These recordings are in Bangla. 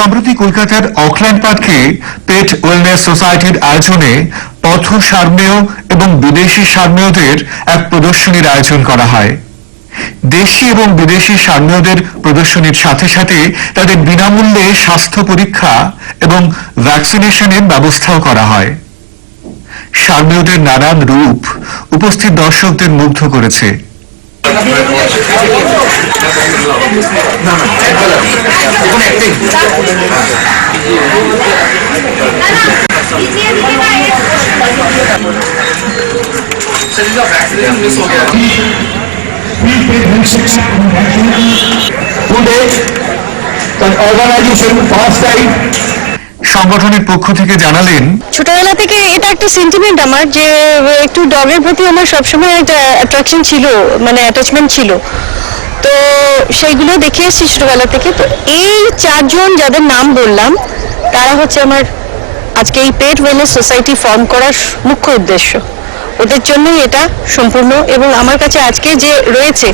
সম্প্রতি কলকাতার অকল্যান্ড পার্কে পেট ওয়েলনেস সোসাইটির আয়োজনে পথ সারমেয় এবং বিদেশি সারমেয়দের এক প্রদর্শনীর আয়োজন করা হয়। দেশি এবং বিদেশি সারমেয়দের প্রদর্শনীর সাথে সাথে তাদের বিনামূল্যে স্বাস্থ্য পরীক্ষা এবং ভ্যাকসিনেশনের ব্যবস্থাও করা হয়। সারমেয়দের নানান রূপ উপস্থিত দর্শকদের মুগ্ধ করেছে। সংগঠনের পক্ষ থেকে জানালেন, ছোটবেলা থেকে এটা একটা সেন্টিমেন্ট আমার, যে একটু ডগের প্রতি আমার সবসময় একটা অ্যাট্রাকশন ছিল, মানে অ্যাটাচমেন্ট ছিল। তো সেইগুলো দেখে এসেছি ছোটবেলা থেকে। তো এই চারজন যাদের নাম বললাম তারা হচ্ছে আমার আজকে এই পেট ওয়েলনেস সোসাইটি ফর্ম করার মুখ্য উদ্দেশ্য। ওদের জন্যই এটা সম্পূর্ণ। এবং আমার কাছে আজকে যে রয়েছে,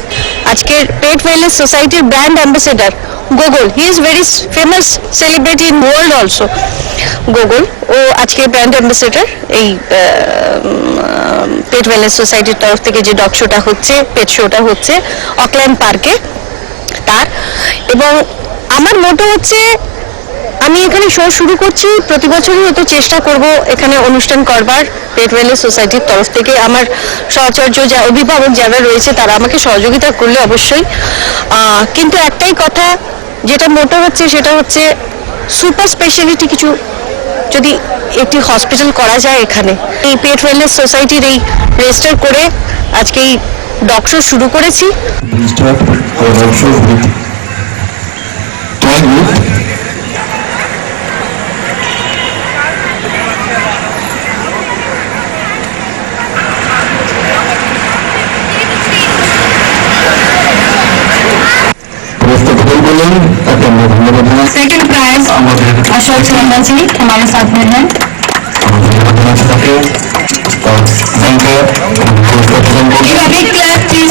আজকের পেট ওয়েলনেস সোসাইটির brand ambassador Gogol, he is very famous celebrity in world also. Gogol ও আজকে ব্র্যান্ড অ্যাম্বাসেডার এই পেট ওয়েলনেস সোসাইটির তরফ থেকে যে ডগ শোটা হচ্ছে, পেট শোটা হচ্ছে অকল্যান্ড পার্কে তার। এবং আমার মোটো হচ্ছে, আমি এখানে শো শুরু করছি, প্রতি বছরই হয়তো চেষ্টা করব এখানে অনুষ্ঠান করবার পেট ওয়েলনেস সোসাইটির তরফ থেকে। আমার সহচর্য যা অভিভাবক যারা রয়েছে তারা আমাকে সহযোগিতা করলে অবশ্যই। কিন্তু একটাই কথা, যেটা মোটো হচ্ছে সেটা হচ্ছে সুপার স্পেশালিটি কিছু যদি একটি হসপিটাল করা যায় এখানে। এই পেট ওয়েলনেস সোসাইটির এই রেজিস্টার করে আজকে এই ডগ শো শুরু করেছি। सेकंड प्राइज अशोक चंदा जी हमारे साथ में हैं। एक क्लैप प्लीज।